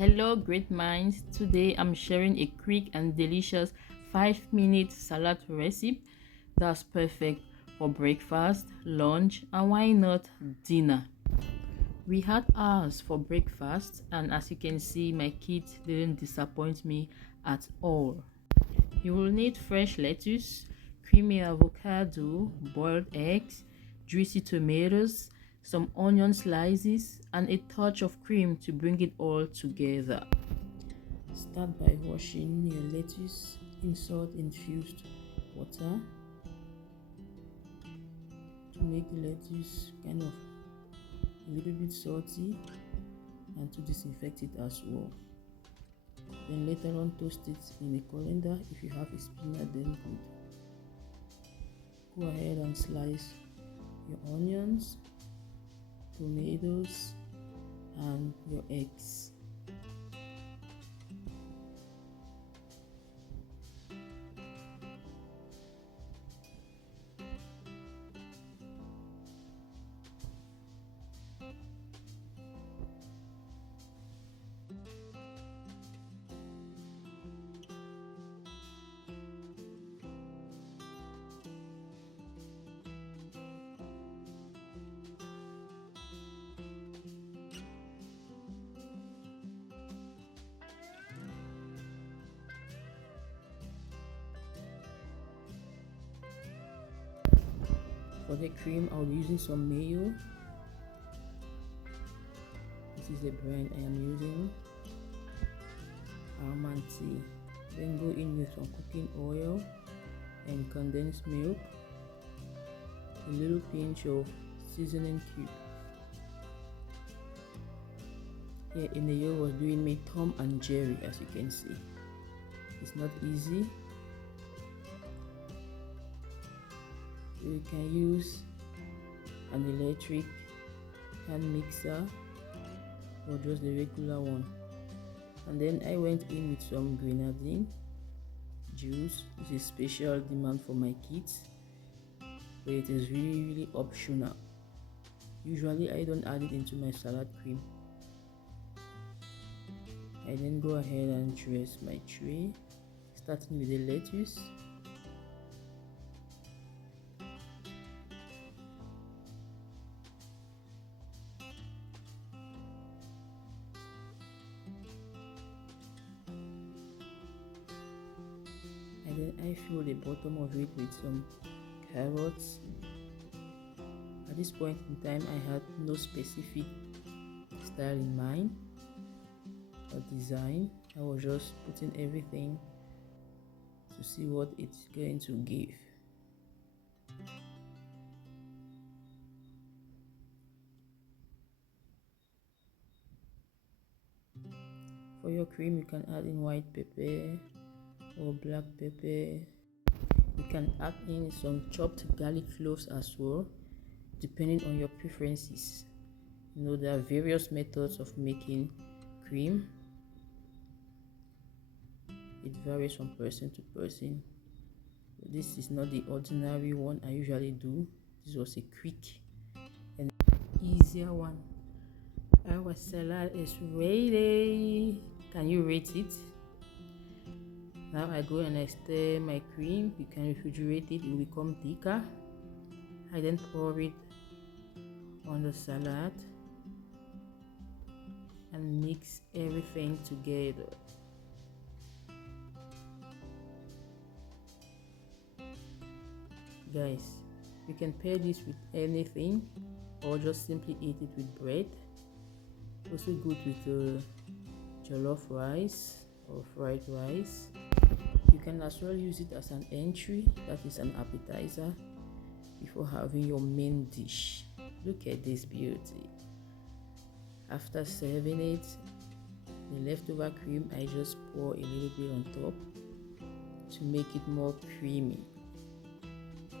Hello, great minds. Today I'm sharing a quick and delicious 5-minute salad recipe that's perfect for breakfast, lunch, and why not dinner. We had ours for breakfast, and as you can see, my kids didn't disappoint me at all. You will need fresh lettuce, creamy avocado, boiled eggs, juicy tomatoes, some onion slices, and a touch of cream to bring it all together. Start by washing your lettuce in salt infused water to make the lettuce kind of a little bit salty and to disinfect it as well. Then later on toast it in a colander. If you have a spinner, then good. Go ahead and slice your onions, tomatoes, and your eggs. For the cream, I'll be using some mayo. This is the brand I am using, almond tea. Then go in with some cooking oil and condensed milk, a little pinch of seasoning cube. Here in the yolk was doing me Tom and Jerry, as you can see. It's not easy. You can use an electric hand mixer or just the regular one. And then I went in with some grenadine juice. This is special demand for my kids, but it is really optional. Usually I don't add it into my salad cream. I then go ahead and dress my tray, starting with the lettuce. And then I fill the bottom of it with some carrots. At this point in time, I had no specific style in mind or design. I was just putting everything to see what it's going to give. For your cream, you can add in white pepper or black pepper. You can add in some chopped garlic cloves as well, depending on your preferences. There are various methods of making cream. It varies from person to person. This is not the ordinary one I usually do. This was a quick and easier one. Our salad is ready. Can you rate it? Now I go and I stir my cream. You can refrigerate it, it will become thicker. I then pour it on the salad and mix everything together. Guys, you can pair this with anything or just simply eat it with bread. Also good with jollof rice or fried rice. You can as well use it as an entry, that is an appetizer, before having your main dish. Look at this beauty. After serving it, the leftover cream I just pour a little bit on top to make it more creamy.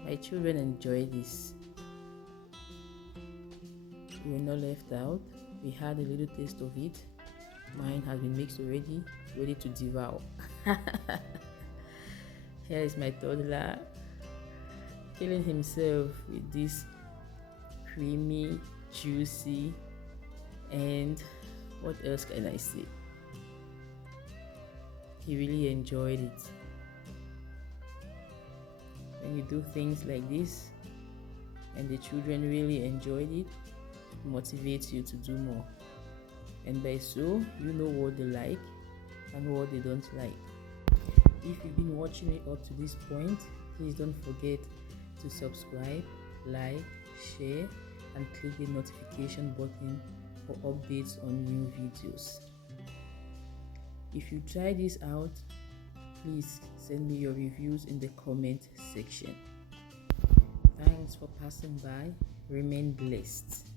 My children enjoy this. We were not left out. We had a little taste of it. Mine has been mixed already, ready to devour. Here is my toddler killing himself with this creamy, juicy, and what else can I say? he really enjoyed it. When you do things like this and the children really enjoyed it, it motivates you to do more. And by so, you know what they like and what they don't like. If you've been watching it up to this point, please don't forget to subscribe, like, share, and click the notification button for updates on new videos. If you try this out, please send me your reviews in the comment section. Thanks for passing by. Remain blessed.